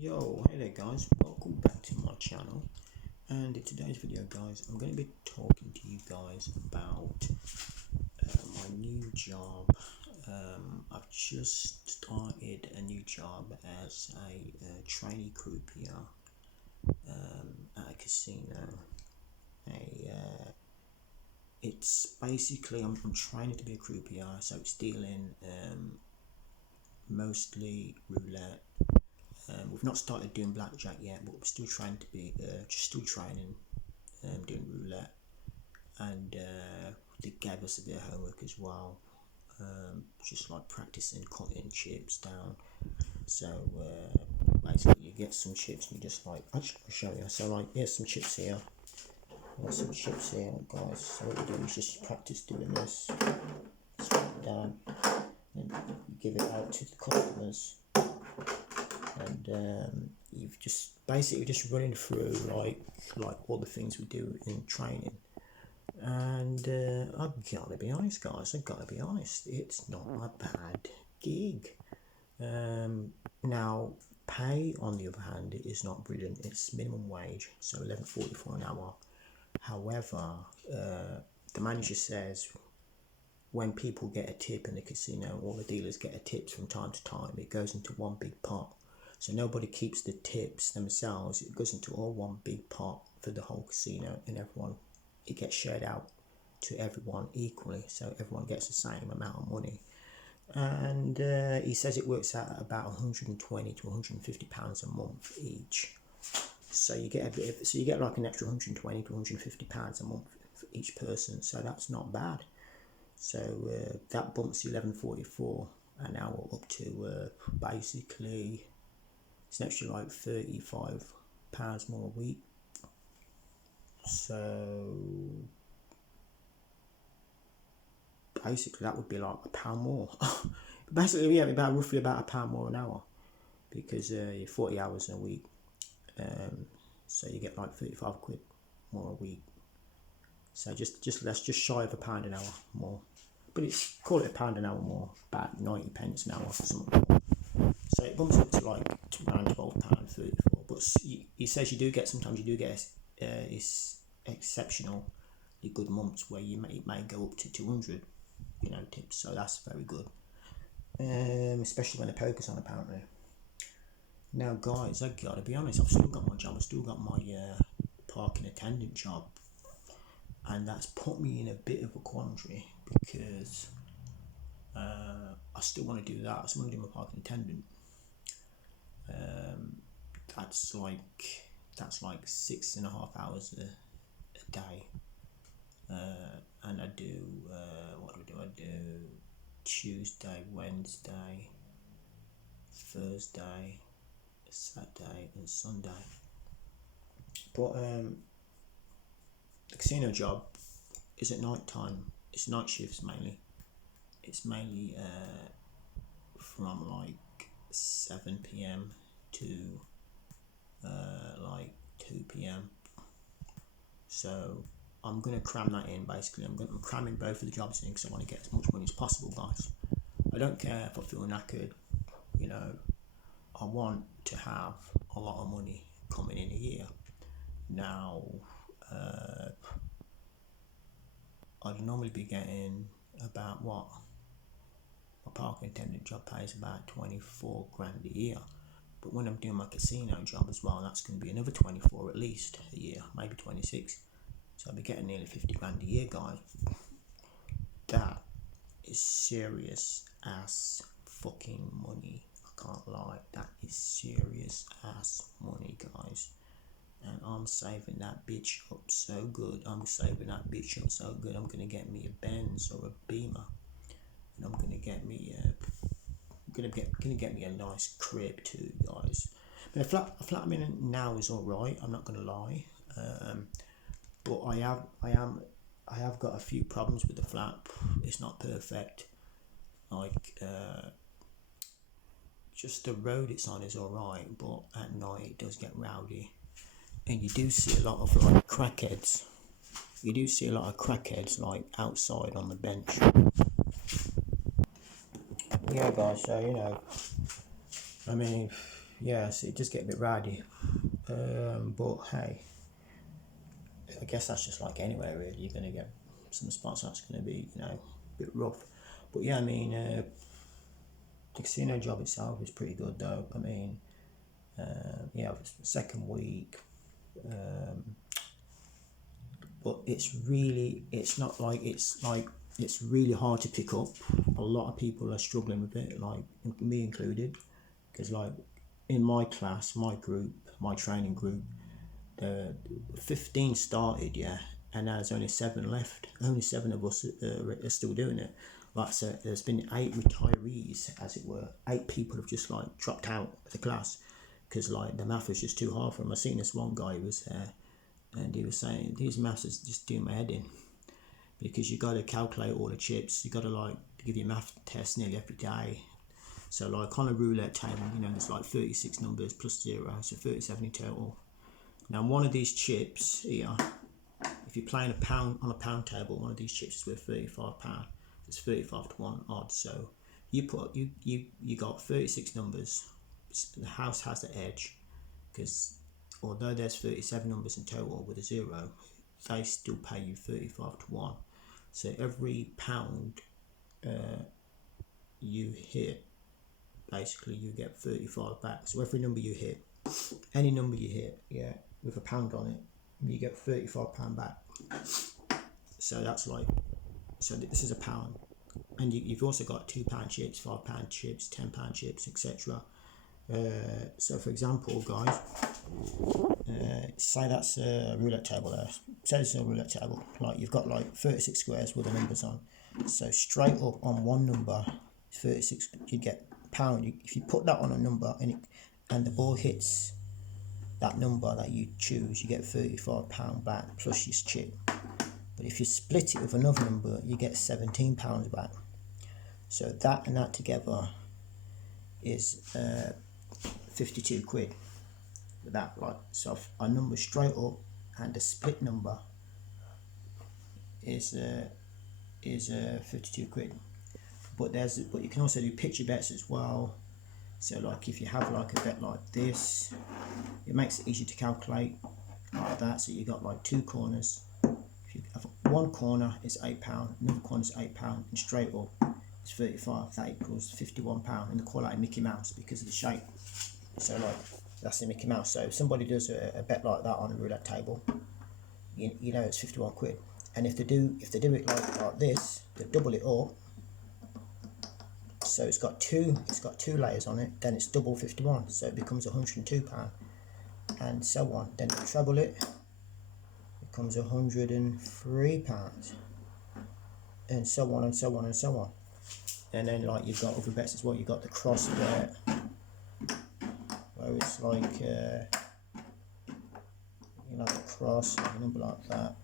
Yo, hey there guys, welcome back to my channel, and in today's video guys I'm going to be talking to you guys about my new job. I've just started a new job as a trainee croupier at a casino. It's basically, I'm training to be a croupier, so it's dealing mostly roulette. We've not started doing blackjack yet, but we're still trying to be still training, doing roulette, and they gave us a bit of homework as well, just like practicing cutting chips down. So basically, you get some chips and you just like, I'll show you. So like, here's some chips here. Got some chips here, guys. So what you do is just practice doing this, straight down, and you give it out to the customers. And you've just basically just running through like all the things we do in training. And I've got to be honest guys, it's not a bad gig. Now pay on the other hand is not brilliant. It's minimum wage, so $11.44 an hour. However, the manager says when people get a tip in the casino, all the dealers get a tip from time to time, it goes into one big pot. So nobody keeps the tips themselves. It goes into all one big pot for the whole casino, and everyone, it gets shared out to everyone equally, so everyone gets the same amount of money. And he says it works out at about 120 to 150 pounds a month each. So you get a bit of, so you get like an extra 120 to 150 pounds a month for each person. So that's not bad. So that bumps $11.44 an hour up to basically, it's actually like £35 more a week. So basically that would be like £1 more. Basically, yeah, roughly about £1 more an hour, because you're 40 hours in a week. So you get like 35 quid more a week. So just less, just shy of £1 an hour more. But it's, call it £1 an hour more, about 90 pence an hour or something. So it bumps up to like around £12.34. But he says you do get, sometimes you do get it's exceptionally good months where it may go up to 200, tips. So that's very good, especially when the poker's on apparently. Now guys, I gotta be honest, I've still got my job. I've still got my parking attendant job, and that's put me in a bit of a quandary, because I still want to do that. I still want to do my parking attendant. That's like 6.5 hours a day, and I do what do I do? Tuesday, Wednesday, Thursday, Saturday, and Sunday. But the casino job is at night time. It's night shifts mainly. It's mainly from like 7 p.m. to like 2 p.m. So I'm gonna cram that in. Basically, I'm cramming both of the jobs in because I want to get as much money as possible, guys. I don't care if I feel knackered. I want to have a lot of money coming in a year. Now, I'd normally be getting about what my parking attendant job pays about 24 grand a year. But when I'm doing my casino job as well, that's going to be another 24 at least a year, maybe 26. So I'll be getting nearly 50 grand a year, guys. That is serious ass fucking money. I can't lie. That is serious ass money, guys. And I'm saving that bitch up so good. I'm gonna get me a Benz or a Beamer, and I'm gonna get me a nice crib too, guys. But a flat I'm in now is all right. I'm not gonna lie. But I have got a few problems with the flat. It's not perfect. Like just the road it's on is all right, but at night it does get rowdy. And you do see a lot of like crackheads. Like outside on the bench. Yeah, guys. So I mean, yeah, so it does get a bit rowdy. But hey, I guess that's just like anywhere really. You're gonna get some spots that's gonna be, you know, a bit rough. But yeah, I mean, the casino job itself is pretty good though. I mean, yeah, second week, but it's not like it's really hard to pick up. A lot of people are struggling with it, like me included, because like in my class, my group, my training group, 15 started, yeah, and now there's only 7 left. Only 7 of us are still doing it. Like, so there's been 8 retirees, as it were. 8 people have just like dropped out of the class because like the math was just too hard for them. I seen this one guy who was there, and he was saying these maths is just doing my head in, because you got to calculate all the chips. You got to like give you a math test nearly every day. So like on a roulette table, you know, there's like 36 numbers plus 0, so 37 in total. Now one of these chips here, if you're playing on a pound table, one of these chips is worth £35. It's 35 to 1 odds. So you got 36 numbers. The house has the edge, because although there's 37 numbers in total with a 0, they still pay you 35 to 1. So every pound you hit, basically you get 35 back. So every number you hit, any number you hit, yeah, with a pound on it, you get £35 back. So that's like, so this is a pound, and you've also got £2 chips, £5 chips, £10 chips, etc. So for example, guys, say that's a roulette table there. Say it's a roulette table. Like you've got like 36 squares with the numbers on. So straight up on one number, 36, you get pound. If you put that on a number and the ball hits that number that you choose, you get £35 back plus your chip. But if you split it with another number, you get £17 back. So that and that together is 52 quid. With that, like, so a number straight up and a split number is 52 quid. But you can also do picture bets as well. So like if you have like a bet like this, it makes it easy to calculate like that. So you got like 2 corners. If you have one corner is £8, another corner is £8, and straight up it's 35. That equals £51, and they call that Mickey Mouse because of the shape. So like that's the Mickey Mouse. So if somebody does a bet like that on a roulette table, you know it's 51 quid. And if they do it like this, they double it up. So it's got two layers on it, then it's double 51, so it becomes £102, and so on. Then you treble it, becomes £103, and so on and so on and so on. And then like you've got other bets as well. You've got the cross bet, where it's like you know, the cross, like a number like that,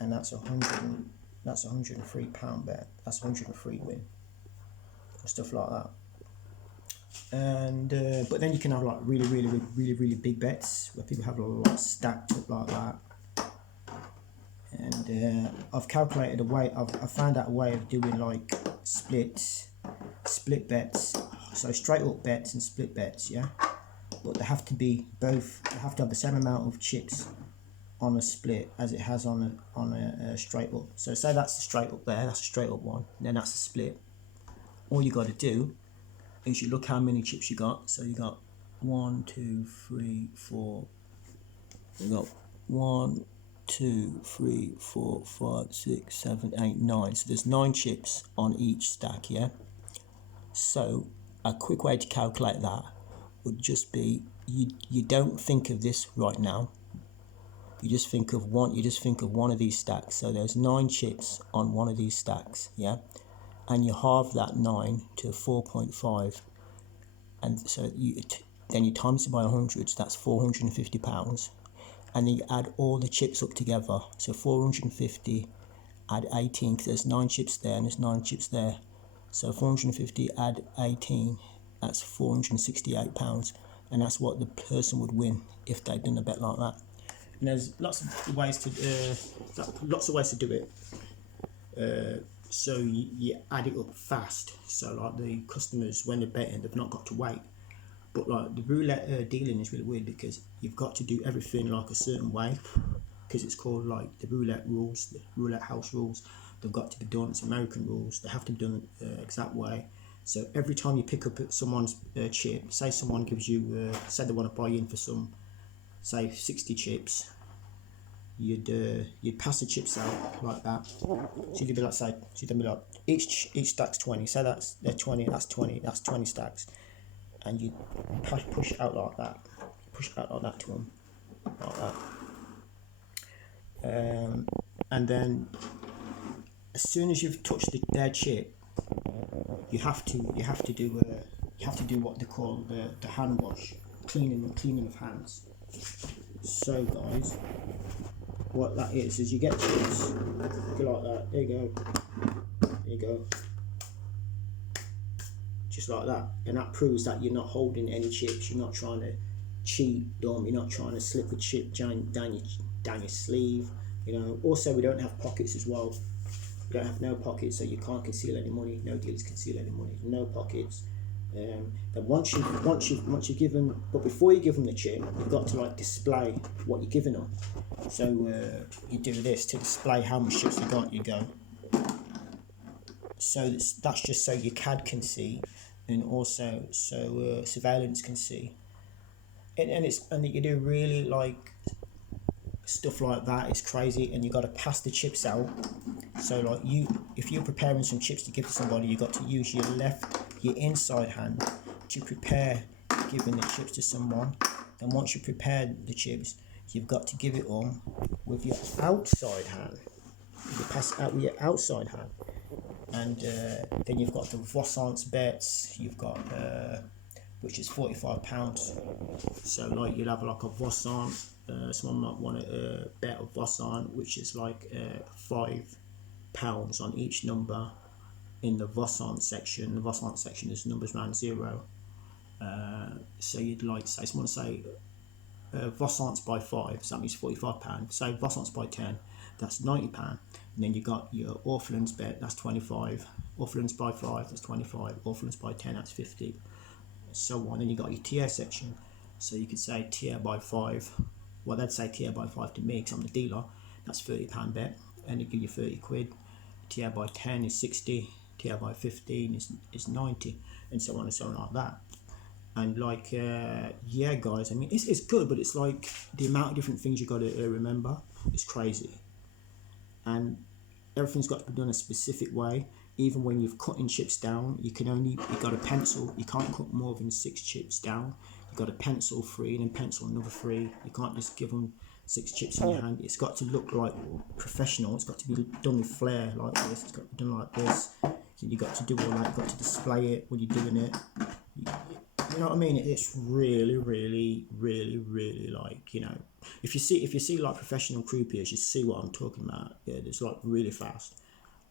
and that's £103 bet. That's 103 win, and stuff like that. And but then you can have like really big bets where people have a lot stacked up like that. And I've calculated a way. I've found out a way of doing like split bets. So straight up bets and split bets, yeah. But they have to be both. They have to have the same amount of chips on a split as it has on a straight up. So say that's a straight up there, that's a straight up one, and then that's a split. All you got to do is you look how many chips you got. So you got 1, 2, 3, 4. You got 1, 2, 3, 4, 5, 6, 7, 8, 9. So there's 9 chips on each stack, yeah. So a quick way to calculate that would just be you don't think of this right now. You just think of one of these stacks. So there's 9 chips on one of these stacks, yeah, and you halve that 9 to 4.5, and so then you times it by 100. So that's £450, and then you add all the chips up together. So 450 add 18, because there's 9 chips there and there's 9 chips there. So 450 add 18, that's £468, and that's what the person would win if they'd done a bet like that. And there's lots of ways to do it. So you add it up fast. So like the customers, when they're betting, they've not got to wait. But like the roulette dealing is really weird because you've got to do everything like a certain way, because it's called like the roulette rules, the roulette house rules. They've got to be done. It's American rules. They have to be done exact way. So every time you pick up someone's chip, say someone gives you, say they want to buy in for some, say 60 chips, you'd pass the chips out like that. So you'd be like, say, so you'd be like, each stack's 20. So they're 20. That's 20. That's 20 stacks, and you push it out like that. Push it out like that to them, like that. And then as soon as you've touched their chip, you have to do what they call the hand wash, cleaning of hands. So guys, what that is you get chips, go like that. There you go, just like that, and that proves that you're not holding any chips. You're not trying to cheat them. You're not trying to slip a chip down your sleeve. You know. Also, we don't have pockets as well. We don't have no pockets, so you can't conceal any money. No dealers conceal any money. No pockets. Then once you've given, but before you give them the chip, you've got to like display what you're giving them. So you do this to display how much chips you got. You go. So that's just so your CAD can see, and also so surveillance can see. And you do really like stuff like that. It's crazy, and you got to pass the chips out. So like if you're preparing some chips to give to somebody, you got to use your inside hand to prepare giving the chips to someone. And once you prepare the chips, you've got to give it on with your outside hand. You pass it out with your outside hand, and then you've got the Vossance bets. You've got which is £45. So like you'll have like a Vossant. Someone might want to bet a Vossant, which is like £5 on each number in the Vossant section. The Vossant section is numbers around 0. So you'd like say someone say Vossants by 5, so that means £45. Say Vossants by 10, that's £90. And then you got your Orphelins bet, that's 25. Orphelins by 5, that's 25. Orphelins by 10, that's 50. So on. Then you got your tier section. So you could say tier by 5. Well, they'd say tier by 5 to me because I'm the dealer. That's £30 bet, and they give you 30 quid. Tier by 10 is 60. Tier by 15 is 90, and so on and so on like that. And like, yeah, guys. I mean, it's good, but it's like the amount of different things you got to remember. It's crazy, and everything's got to be done a specific way. Even when you've cutting chips down, you got a pencil. You can't cut more than 6 chips down. You got a pencil 3 and then pencil another 3. You can't just give them 6 chips in your hand. It's got to look like professional. It's got to be done with flair like this. It's got to be done like this. So you got to do all that. You got to display it when you're doing it. You know what I mean? It's really, really, really, really like, you know, if you see like professional croupiers, you see what I'm talking about. Yeah, it's like really fast.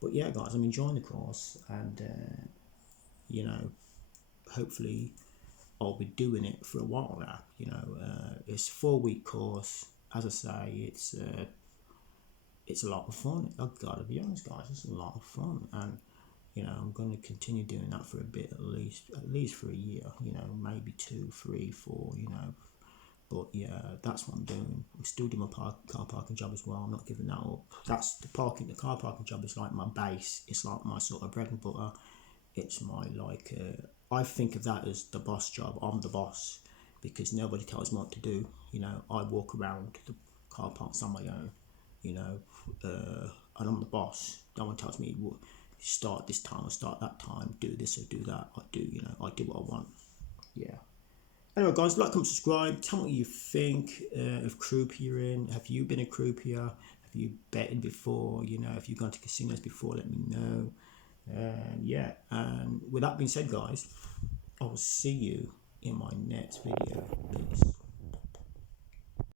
But yeah, guys, I'm enjoying the course, and you know, hopefully I'll be doing it for a while now. You know, it's a 4-week course. As I say, it's a lot of fun. I've got to be honest, guys, it's a lot of fun, and you know, I'm going to continue doing that for a bit, at least for a year. You know, maybe 2, 3, 4. You know. But yeah, that's what I'm doing. I'm still doing my car parking job as well. I'm not giving that up. That's the car parking job is like my base. It's like my sort of bread and butter. It's my like, I think of that as the boss job. I'm the boss because nobody tells me what to do. You know, I walk around the car parks on my own. You know, and I'm the boss. No one tells me, well, start this time or start that time, do this or do that. I do, you know, I do what I want. Yeah. Anyway, guys, like, comment, subscribe. Tell me what you think of croupiering. Have you been a croupier? Have you betted before? You know, if you've gone to casinos before, let me know. Yeah, and with that being said, guys, I will see you in my next video. Peace.